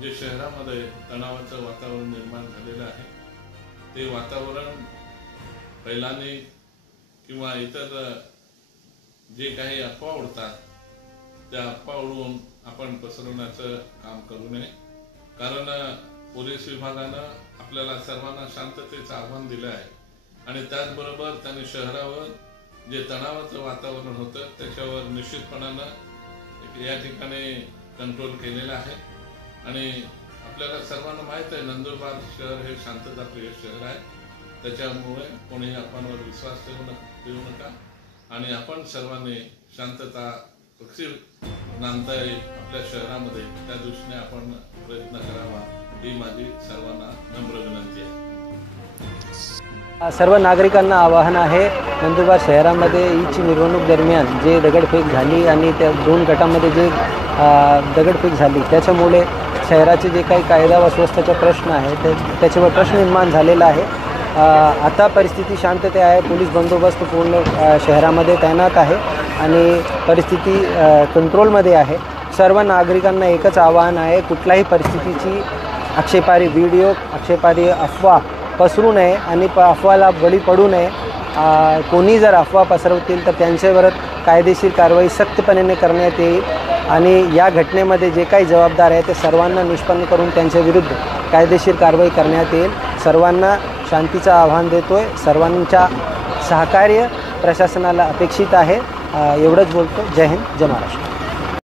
जे शहरामध्ये तणावाचं वातावरण निर्माण झालेलं आहे ते वातावरण पहिलाने किंवा इतर जे काही अफवा उडतात त्या अफवा उडवून आपण पसरवण्याचं काम करू नये। कारण पोलीस विभागानं आपल्याला सर्वांना शांततेचं आव्हान दिलं आहे आणि त्याचबरोबर त्यांनी शहरावर जे तणावाचं वातावरण होतं त्याच्यावर निश्चितपणानं या ठिकाणी कंट्रोल केलेलं आहे। आणि आपल्याला सर्वांना माहीत आहे नंदुरबार शहर हे शांतताप्रिय शहर आहे, त्याच्यामुळे कोणीही अफवांवर विश्वास ठेवू नका आणि आपण सर्वांनी शांतता कशी नांदता येईल आपल्या शहरामध्ये त्या दृष्टीने आपण प्रयत्न करावा ही माझी सर्वांना नम्र विनंती आहे। सर्व नागरिकांना आवाहन आहे, नंदुरबार शहरामध्ये ईदची मिरवणूक दरम्यान जे दगडफेक झाली आणि त्या 2 गटामध्ये जे दगडफेक झाली त्याच्यामुळे शहराचे जे काही कायदा व सुव्यवस्थेचा प्रश्न आहे त्याच्यावर प्रश्न निर्माण झालेला आहे। आता परिस्थिती शांतता आहे, पोलीस बंदोबस्त पूर्ण शहरामध्ये तैनात आहे आणि परिस्थिती कंट्रोलमध्ये आहे। सर्व नागरिकांना एकच आवाहन आहे, कुठल्याही परिस्थितीची आक्षेपार्ह व्हिडिओ आक्षेपार्ह अफवा पसरू नये आणि अफवाला बळी पडू नये। कोणी जर अफवा पसरवतील तर त्यांच्यावर कायदेशीर कारवाई सक्तपणे करण्यात येईल आणि या घटनेमध्ये जे काही जबाबदार आहे ते सर्वांना निष्पन्न करून त्यांच्या विरुद्ध कायदेशीर कारवाई करण्यात येईल। सर्वांना शांतीचं आव्हान देतोय, सर्वांच्या सहकार्य प्रशासनाला अपेक्षित आहे। एवढंच बोलतो। जय हिंद, जय महाराष्ट्र।